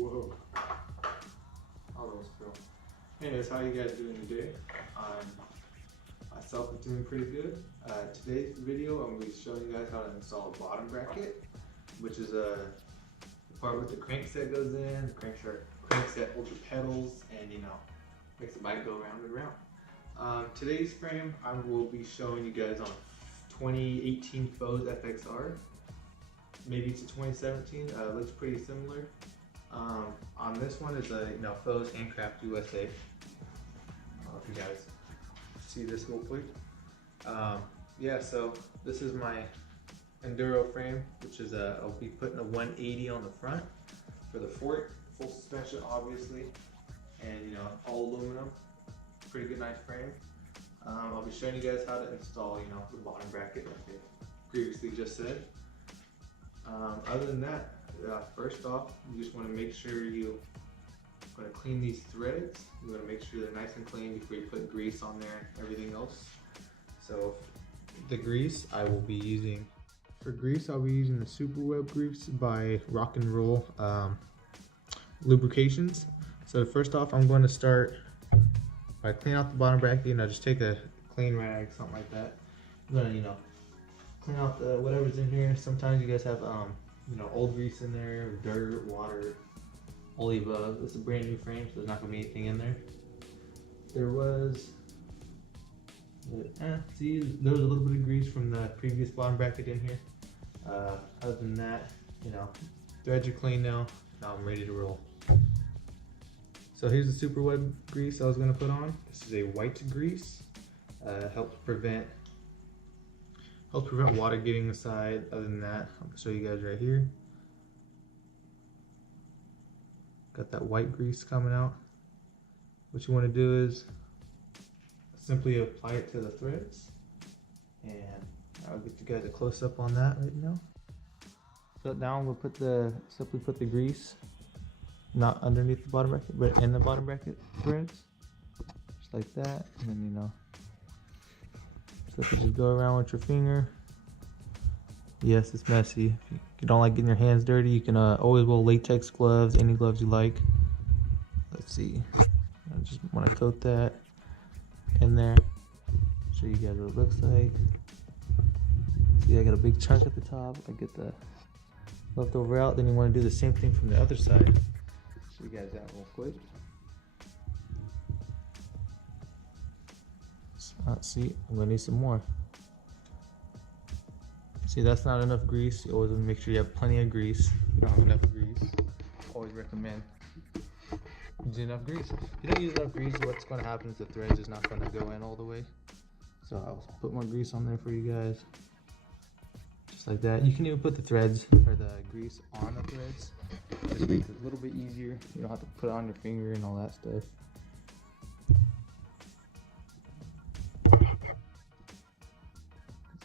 Whoa. Almost fell. Anyways, how you guys doing today? Myself is doing pretty good. Today's video, I'm going to be showing you guys how to install a bottom bracket, which is the part with the crankset goes in. The crankset holds your pedals and, makes the bike go round and round. Today's frame, I will be showing you guys on 2018 Foes FXR. Maybe it's a 2017. Looks pretty similar. On this one is a Foes Handcraft USA. I don't know if you guys see this real quick. Yeah, so this is my Enduro frame, which is I'll be putting a 180 on the front for the fort, full suspension obviously, and all aluminum. Pretty good, nice frame. I'll be showing you guys how to install the bottom bracket like I previously just said. Other than that, first off, you just want to make sure you're going to clean these threads. You want to make sure they're nice and clean before you put grease on there and everything else. So the grease I will be using, for grease I'll be using the Super Web grease by Rock and Roll Lubrications. So first off, I'm going to start by cleaning out the bottom bracket. Just take a clean rag, something like that. I'm going to clean out the whatever's in here. Sometimes you guys have old grease in there, dirt, water. I'll leave it's a brand new frame, so there's not gonna be anything in there. There was see, there was a little bit of grease from the previous bottom bracket in here. Other than that, threads are clean now. Now I'm ready to roll. So here's the Super Web grease I was gonna put on. This is a white grease. Helps prevent water getting inside. Other than that, I'll show you guys right here. Got that white grease coming out. What you want to do is simply apply it to the threads, and I'll get you guys a close up on that right now. So now I'm gonna simply put the grease not underneath the bottom bracket, but in the bottom bracket threads, just like that, and then so if you just go around with your finger. Yes, it's messy. If you don't like getting your hands dirty, you can always wear latex gloves, any gloves you like. Let's see. I just want to coat that in there. Show you guys what it looks like. See, I got a big chunk at the top. I get the leftover out. Then you want to do the same thing from the other side. Show you guys that real quick. See, I'm gonna need some more. See, that's not enough grease. You always want to make sure you have plenty of grease. If you don't have enough grease, always recommend using enough grease. If you don't use enough grease, what's going to happen is the threads is not going to go in all the way. So I'll put more grease on there for you guys. Just like that. You can even put the threads or the grease on the threads. Just makes it a little bit easier. You don't have to put it on your finger and all that stuff.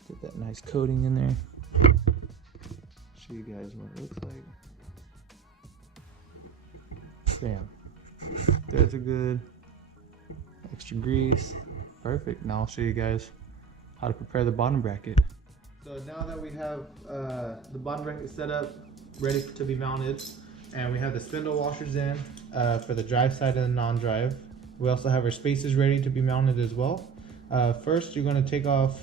Get that nice coating in there. Show you guys what it looks like. Bam. Threads are good. Extra grease. Perfect. Now I'll show you guys how to prepare the bottom bracket. So now that we have the bottom bracket set up, ready to be mounted, and we have the spindle washers in for the drive side and the non-drive. We also have our spacers ready to be mounted as well. First, you're going to take off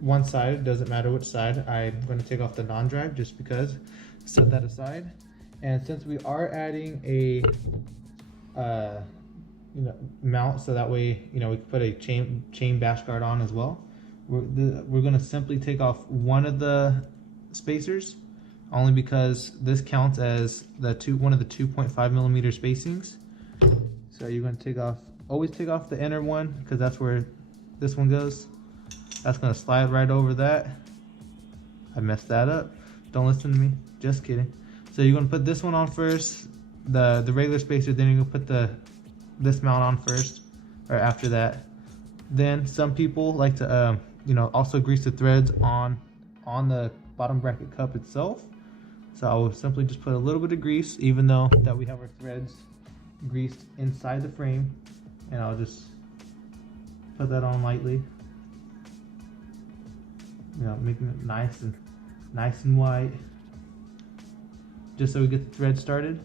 one side. It doesn't matter which side. I'm going to take off the non-drive just because. Set that aside. And since we are adding a mount, so that way we can put a chain bash guard on as well. We're going to simply take off one of the spacers, only because this counts as one of the 2.5 millimeter spacings. So you're going to always take off the inner one, because that's where this one goes. That's going to slide right over that. I messed that up. Don't listen to me. Just kidding. So you're going to put this one on first, the regular spacer, then you're going to put this mount on first, or after that. Then some people like to also grease the threads on the bottom bracket cup itself. So I will simply just put a little bit of grease, even though that we have our threads greased inside the frame, and I'll just put that on lightly. Making it nice and white, just so we get the thread started.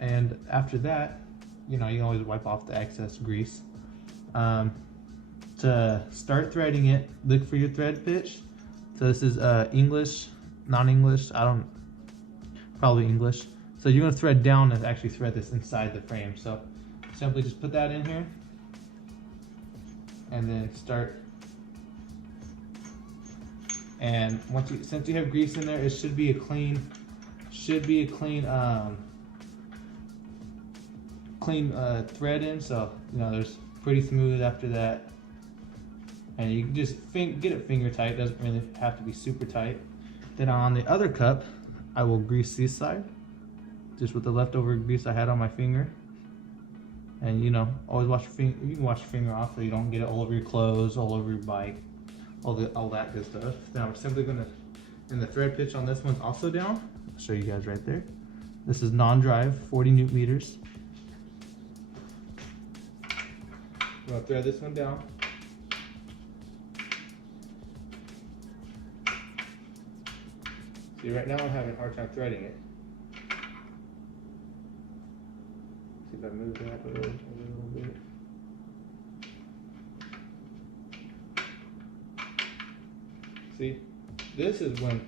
And after that, you know, you can always wipe off the excess grease. To start threading it, look for your thread pitch. So this is English, non-English, probably English. So you're gonna thread down and actually thread this inside the frame. So simply just put that in here and then start. And since you have grease in there, it should be a clean thread in. So you know, there's pretty smooth after that. And you can just get it finger tight, doesn't really have to be super tight. Then on the other cup, I will grease this side, just with the leftover grease I had on my finger. And you know, always wash your finger, you can wash your finger off so you don't get it all over your clothes, all over your bike, all that good stuff. Then I'm simply gonna, and the thread pitch on this one's also down. I'll show you guys right there. This is non-drive, 40 newton meters. I'm gonna thread this one down. See, right now I'm having a hard time threading it. See if I move that a little bit. See, this is when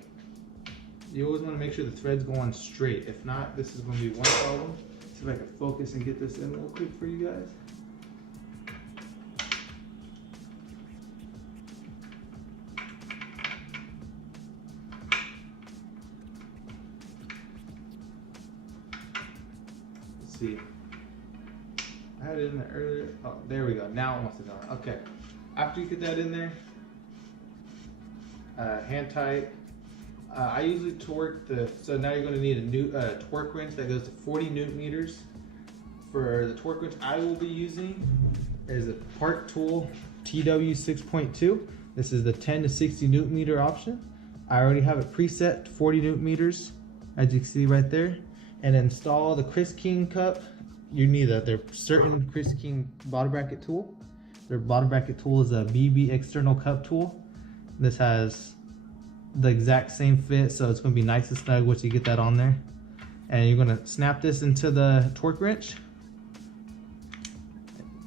you always want to make sure the thread's going straight. If not, this is going to be one problem. See if I can focus and get this in real quick for you guys. See, I had it in there earlier. Oh, there we go. Now it wants to go. Okay. After you get that in there, hand tight. I usually torque so now you're going to need a new torque wrench that goes to 40 newton meters. For the torque wrench I will be using is a Park Tool TW6.2. This is the 10 to 60 newton meter option. I already have it preset to 40 newton meters, as you can see right there. And install the Chris King cup. You need their certain Chris King bottom bracket tool. Their bottom bracket tool is a BB external cup tool. This has the exact same fit, so it's going to be nice and snug once you get that on there. And you're going to snap this into the torque wrench.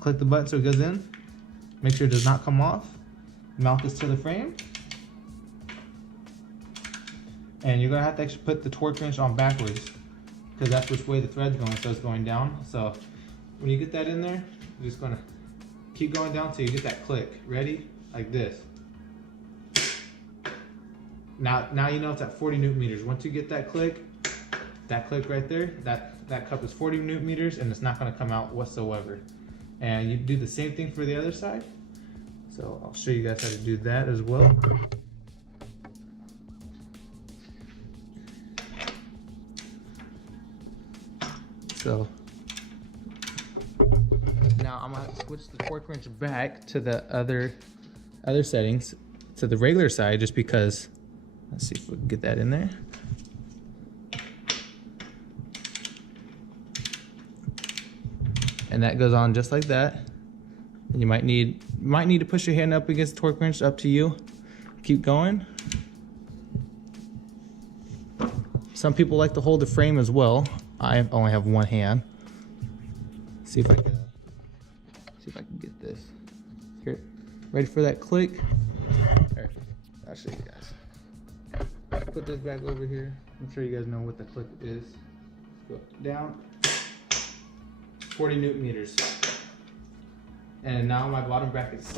Click the button so it goes in. Make sure it does not come off. Mount this to the frame. And you're going to have to actually put the torque wrench on backwards, because that's which way the thread's going, so it's going down. So when you get that in there, you're just gonna keep going down till you get that click. Ready? Like this. Now you know it's at 40 newton meters. Once you get that click right there, that cup is 40 newton meters and it's not gonna come out whatsoever. And you do the same thing for the other side. So I'll show you guys how to do that as well. So now I'm gonna switch the torque wrench back to the other settings, to the regular side, just because. Let's see if we can get that in there. And that goes on just like that. And you might need to push your hand up against the torque wrench, up to you. Keep going. Some people like to hold the frame as well. I only have one hand. See if I can get this. Here, ready for that click? Here, I'll show you guys. Put this back over here. I'm sure you guys know what the click is. Go down. 40 newton meters. And now my bottom bracket's